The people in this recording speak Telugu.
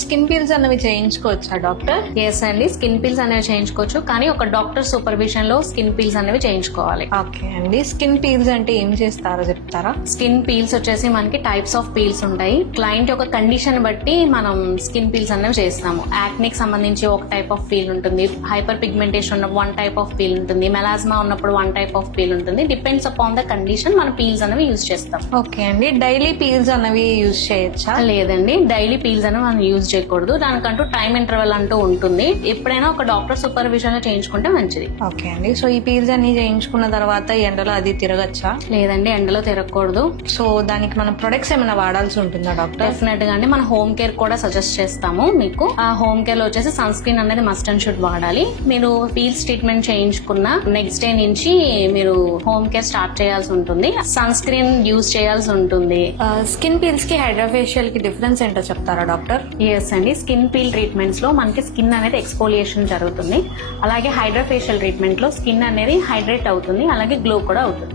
స్కిన్ పీల్స్ అనేవి చేయించుకోవచ్చా డాక్టర్? ఎస్ అండి, స్కిన్ పీల్స్ అనేవి చేయించుకోవచ్చు, కానీ ఒక డాక్టర్ సూపర్విజన్ లో స్కిన్ పీల్స్ అనేవి చేయించుకోవాలి. ఓకే అండి, స్కిన్ పీల్స్ అంటే ఏం చేస్తారో చెప్తారా? స్కిన్ పీల్స్ వచ్చేసి మనకి టైప్స్ ఆఫ్ పీల్స్ ఉంటాయి. క్లయింట్ యొక్క కండిషన్ బట్టి మనం స్కిన్ పీల్స్ అనేవి చేస్తాము. యాక్నిక్ సంబంధించి ఒక టైప్ ఆఫ్ పీల్ ఉంటుంది, హైపర్ పిగ్మెంటేషన్ ఉన్నప్పుడు వన్ టైప్ ఆఫ్ పీల్ ఉంటుంది, మెలాస్మా ఉన్నప్పుడు వన్ టైప్ ఆఫ్ పీల్ ఉంటుంది. డిపెండ్స్ అపాన్ ద కండిషన్ మన పీల్స్ అనేవి యూజ్ చేస్తాం. ఓకే అండి, డైలీ పీల్స్ అనేవి యూజ్ చేయొచ్చా? లేదండి, డైలీ పీల్స్ అనేవి మనం యూజ్ చేయకూడదు. దానికంటూ టైం ఇంటర్వెల్ అంటూ ఉంటుంది. ఎప్పుడైనా ఒక డాక్టర్ సూపర్విజన్ లో చేయించుకుంటే మంచిది. ఓకే అండి, సో ఈ పీల్స్ అన్ని చేయించుకున్న తర్వాత ఎండలో అది తిరగచ్చా? లేదండి, ఎండలో తిరగకూడదు. సో దానికి మనం ప్రొడక్ట్స్ ఏమైనా వాడాల్సి ఉంటుందా డాక్టర్? డెఫినెట్ గా అండి, మన హోమ్ కేర్ కూడా సజెస్ట్ చేస్తాము మీకు. ఆ హోమ్ కేర్ లో వచ్చేసి సన్ స్క్రీన్ అనేది మస్ట్ అండ్ షుడ్ వాడాలి. మీరు పీల్స్ ట్రీట్మెంట్ చేయించుకున్న నెక్స్ట్ డే నుంచి మీరు హోమ్ కేర్ స్టార్ట్ చేయాల్సి ఉంటుంది. సన్ స్క్రీన్ యూజ్ చేయాల్సి ఉంటుంది. స్కిన్ పీల్స్ కి హైడ్రాఫేషియల్ కి డిఫరెన్స్ ఏంటో చెప్తారా డాక్టర్? ఎస్ అండి, స్కిన్ పీల్ ట్రీట్మెంట్స్ లో మనకి స్కిన్ అనేది ఎక్స్ఫోలియేషన్ జరుగుతుంది. అలాగే హైడ్రాఫేషియల్ ట్రీట్మెంట్ లో స్కిన్ అనేది హైడ్రేట్ అవుతుంది, అలాగే గ్లో కూడా అవుతుంది.